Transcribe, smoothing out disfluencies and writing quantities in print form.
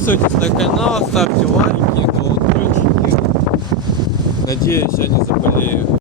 Подписывайтесь на канал, ставьте лайки, колокольчики. Надеюсь, я не заболею.